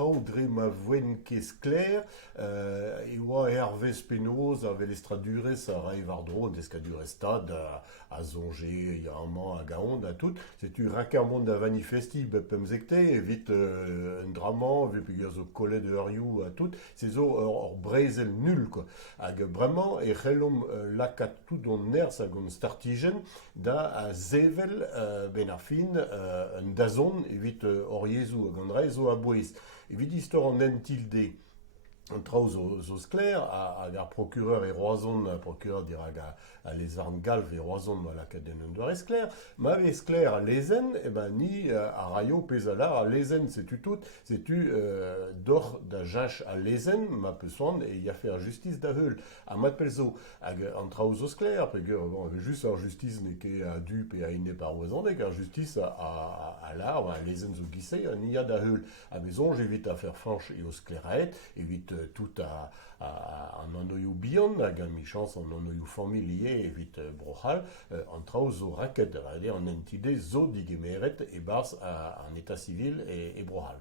trao dre ma voenkez clair, e oa Hervé Spinoza avait l'estradurez a raiv ar dro d'escadurestad a zonge, yaman, a gaon, a tout. C'est tu racarmont da manifesti, pemzekte, evit un draman, evit peogwir zo kollet de Hurioù a tout. C'est zo ur brezel nul, quoi. Hag bremañ, e c'hellom lakat tout on ers hag on startigen da a zevel ben ar fin un dazon evit oriezou hag an re zo a bouez. Evit istor an entilde an traoù zo skler hag ar procureur e roazon, procureur dirag a lezarn galv e roazon ma lakaat den un doar eskler, ma ave eskler a lezen, e ben ni a raio pez a lar a lezen, setu tout, setu dor da jach a lezen, ma peus oan, e ya fe ar justice da heul. A mat pel zo, hag an traoù zo skler, peogwir, bon, just ar justice ne ket a du pe a inde par oazandek, ar justice a lar, a lezen zo gise, a ni a da heul. A bezonj evit a fer franch e o skleraet, evit tout an anoioù bihan, hag an michans an anoioù familie evit brochal, an traoù zo raket, an entide zo digemeret e barz an eta civil e brochal.